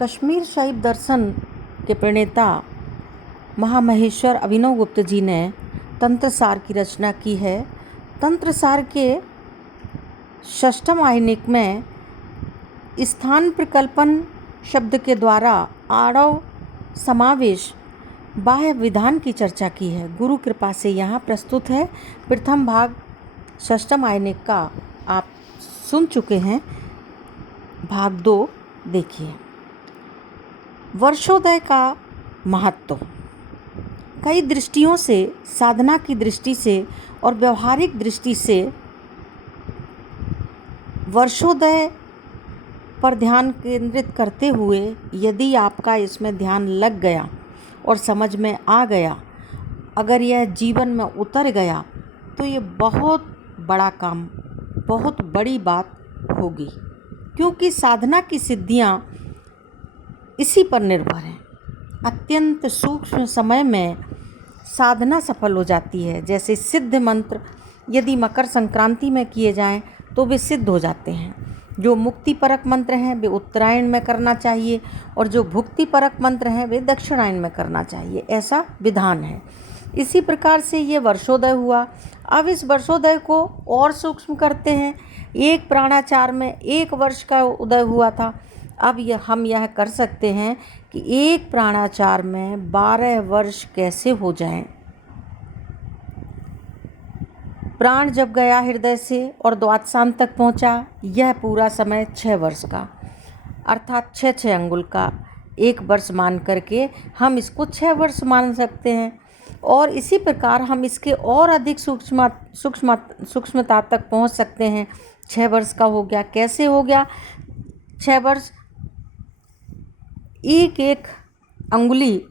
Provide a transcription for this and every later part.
कश्मीर शैव दर्शन के प्रणेता महामहेश्वर अभिनव गुप्त जी ने तंत्र सार की रचना की है। तंत्र सार के षष्ठम आयनिक में स्थान प्रकल्पन शब्द के द्वारा आड़व समावेश बाह्य विधान की चर्चा की है। गुरु कृपा से यहाँ प्रस्तुत है। प्रथम भाग षष्ठम आयनिक का आप सुन चुके हैं। भाग 2 देखिए। वर्षोदय का महत्व कई दृष्टियों से, साधना की दृष्टि से और व्यवहारिक दृष्टि से वर्षोदय पर ध्यान केंद्रित करते हुए यदि आपका इसमें ध्यान लग गया और समझ में आ गया, अगर यह जीवन में उतर गया तो ये बहुत बड़ा काम, बहुत बड़ी बात होगी, क्योंकि साधना की सिद्धियां इसी पर निर्भर हैं। अत्यंत सूक्ष्म समय में साधना सफल हो जाती है। जैसे सिद्ध मंत्र यदि मकर संक्रांति में किए जाएं तो वे सिद्ध हो जाते हैं। जो मुक्ति परक मंत्र हैं वे उत्तरायण में करना चाहिए और जो भुक्ति परक मंत्र हैं वे दक्षिणायन में करना चाहिए, ऐसा विधान है। इसी प्रकार से ये वर्षोदय हुआ। अब इस वर्षोदय को और सूक्ष्म करते हैं। एक प्राणाचार में 1 वर्ष का उदय हुआ था। अब हम यह कर सकते हैं कि एक प्राणाचार में 12 वर्ष कैसे हो जाएं। प्राण जब गया हृदय से और द्वादशांत तक पहुंचा, यह पूरा समय 6 वर्ष का, अर्थात 6 अंगुल का 1 वर्ष मान करके हम इसको 6 वर्ष मान सकते हैं। और इसी प्रकार हम इसके और अधिक सूक्ष्मता तक पहुंच सकते हैं। 6 वर्ष का हो गया। कैसे हो गया 6 वर्ष? एक अंगुली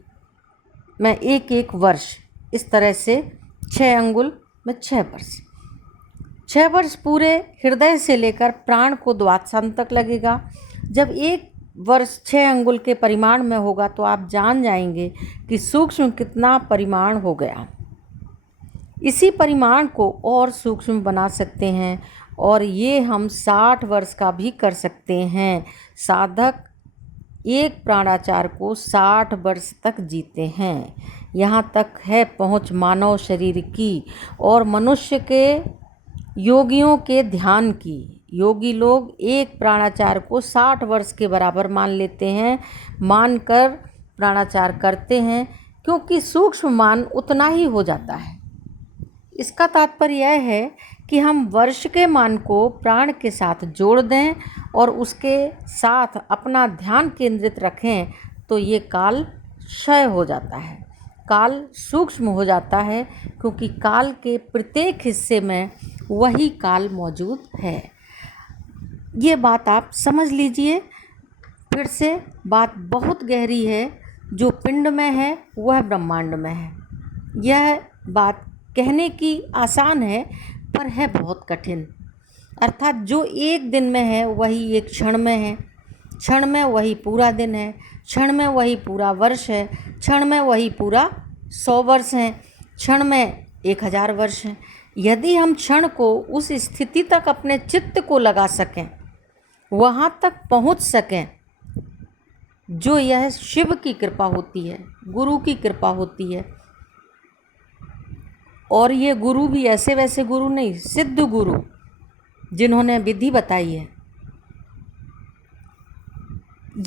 में 1 वर्ष, इस तरह से 6 अंगुल में 6 वर्ष। 6 वर्ष पूरे हृदय से लेकर प्राण को द्वादशांत तक लगेगा। जब 1 वर्ष 6 अंगुल के परिमाण में होगा तो आप जान जाएंगे कि सूक्ष्म कितना परिमाण हो गया। इसी परिमाण को और सूक्ष्म बना सकते हैं और ये हम 60 वर्ष का भी कर सकते हैं। साधक एक प्राणाचार को 60 वर्ष तक जीते हैं। यहाँ तक है पहुँच मानव शरीर की और मनुष्य के योगियों के ध्यान की। योगी लोग एक प्राणाचार को 60 वर्ष के बराबर मान लेते हैं, मानकर प्राणाचार करते हैं, क्योंकि सूक्ष्म मान उतना ही हो जाता है। इसका तात्पर्य यह है कि हम वर्ष के मान को प्राण के साथ जोड़ दें और उसके साथ अपना ध्यान केंद्रित रखें तो ये काल क्षय हो जाता है, काल सूक्ष्म हो जाता है, क्योंकि काल के प्रत्येक हिस्से में वही काल मौजूद है। ये बात आप समझ लीजिए। फिर से बात बहुत गहरी है। जो पिंड में है वह ब्रह्मांड में है। यह बात कहने की आसान है पर है बहुत कठिन। अर्थात जो एक दिन में है वही एक क्षण में है, क्षण में वही पूरा दिन है, क्षण में वही पूरा वर्ष है, क्षण में वही पूरा 100 वर्ष है, क्षण में 1000 वर्ष है। यदि हम क्षण को उस स्थिति तक अपने चित्त को लगा सकें, वहाँ तक पहुँच सकें, जो यह शिव की कृपा होती है, गुरु की कृपा होती है। और ये गुरु भी ऐसे वैसे गुरु नहीं, सिद्ध गुरु जिन्होंने विधि बताई है।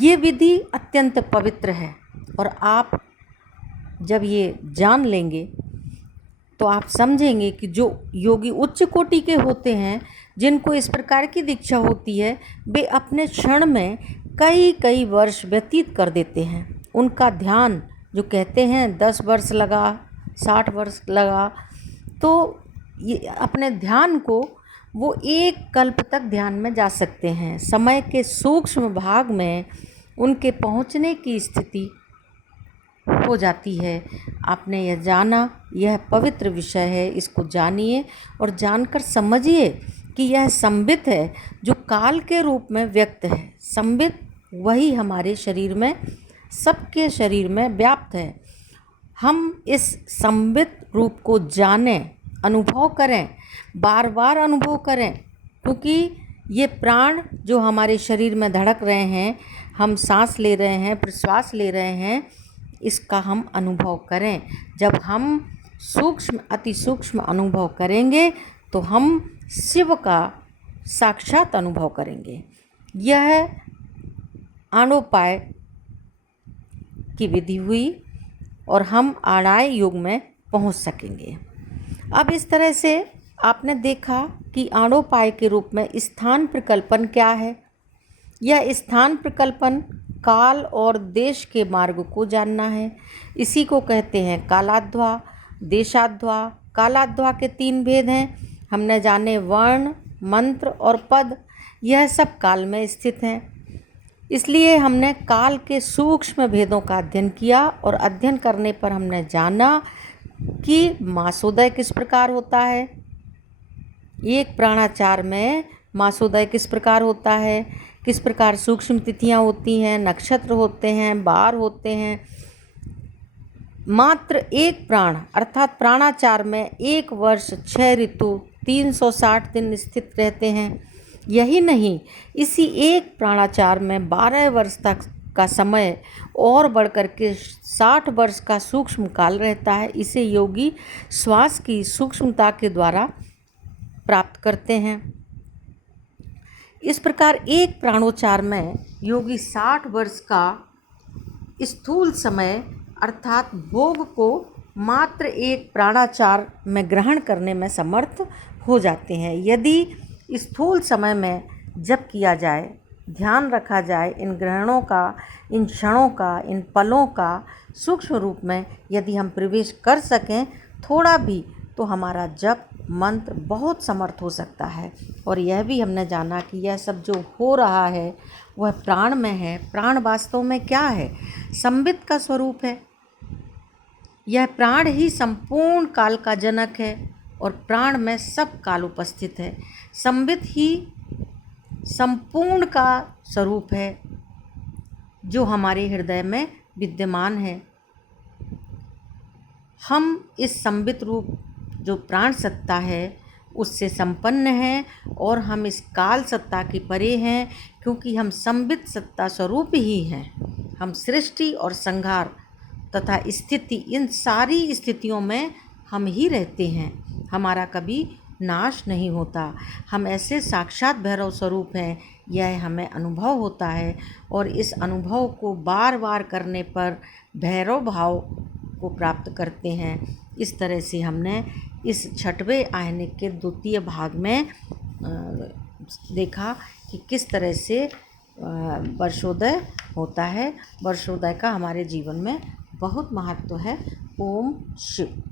ये विधि अत्यंत पवित्र है और आप जब ये जान लेंगे तो आप समझेंगे कि जो योगी उच्च कोटि के होते हैं, जिनको इस प्रकार की दीक्षा होती है, वे अपने क्षण में कई वर्ष व्यतीत कर देते हैं। उनका ध्यान, जो कहते हैं 10 वर्ष लगा, 60 वर्ष लगा, तो ये अपने ध्यान को वो 1 कल्प तक ध्यान में जा सकते हैं। समय के सूक्ष्म भाग में उनके पहुंचने की स्थिति हो जाती है। आपने यह जाना, यह पवित्र विषय है, इसको जानिए और जानकर समझिए कि यह संबित है जो काल के रूप में व्यक्त है। संबित वही हमारे शरीर में, सबके शरीर में व्याप्त है। हम इस संबित रूप को जानें, अनुभव करें, बार बार अनुभव करें, क्योंकि ये प्राण जो हमारे शरीर में धड़क रहे हैं, हम सांस ले रहे हैं, प्रश्वास ले रहे हैं, इसका हम अनुभव करें। जब हम सूक्ष्म अति सूक्ष्म अनुभव करेंगे तो हम शिव का साक्षात अनुभव करेंगे। यह आनोपाय की विधि हुई और हम आड़ाय योग में पहुंच सकेंगे। अब इस तरह से आपने देखा कि आणोपाय के रूप में स्थान प्रकल्पन क्या है। यह स्थान प्रकल्पन काल और देश के मार्ग को जानना है। इसी को कहते हैं कालाध्वा, देशाध्वा। कालाध्वा के 3 भेद हैं। हमने जाने वर्ण, मंत्र और पद, यह सब काल में स्थित हैं। इसलिए हमने काल के सूक्ष्म भेदों का अध्ययन किया और अध्ययन करने पर हमने जाना कि मासोदय किस प्रकार होता है। एक प्राणाचार में मासोदय किस प्रकार होता है, किस प्रकार सूक्ष्म तिथियां होती हैं, नक्षत्र होते हैं, बार होते हैं। मात्र एक प्राण अर्थात प्राणाचार में 1 वर्ष 6 ऋतु 360 दिन स्थित रहते हैं। यही नहीं, इसी एक प्राणाचार में 12 वर्ष तक का समय और बढ़कर के 60 वर्ष का सूक्ष्म काल रहता है। इसे योगी श्वास की सूक्ष्मता के द्वारा प्राप्त करते हैं। इस प्रकार एक प्राणोचार में योगी 60 वर्ष का स्थूल समय अर्थात भोग को मात्र एक प्राणाचार में ग्रहण करने में समर्थ हो जाते हैं। यदि स्थूल समय में जप किया जाए, ध्यान रखा जाए, इन ग्रहणों का, इन क्षणों का, इन पलों का सूक्ष्म रूप में यदि हम प्रवेश कर सकें थोड़ा भी, तो हमारा जप मंत्र बहुत समर्थ हो सकता है। और यह भी हमने जाना कि यह सब जो हो रहा है वह प्राण में है। प्राण वास्तव में क्या है? संबित का स्वरूप है। यह प्राण ही संपूर्ण काल का जनक है और प्राण में सब काल उपस्थित है। संबित ही संपूर्ण का स्वरूप है जो हमारे हृदय में विद्यमान है। हम इस संबित रूप जो प्राण सत्ता है उससे संपन्न हैं और हम इस काल सत्ता के परे हैं, क्योंकि हम संबित सत्ता स्वरूप ही हैं। हम सृष्टि और संहार तथा स्थिति, इन सारी स्थितियों में हम ही रहते हैं। हमारा कभी नाश नहीं होता। हम ऐसे साक्षात भैरव स्वरूप हैं, यह हमें अनुभव होता है और इस अनुभव को बार बार करने पर भैरव भाव को प्राप्त करते हैं। इस तरह से हमने इस 6वें आह्निक के 2 भाग में देखा कि किस तरह से वर्षोदय होता है। वर्षोदय का हमारे जीवन में बहुत महत्व है। ओम शिव।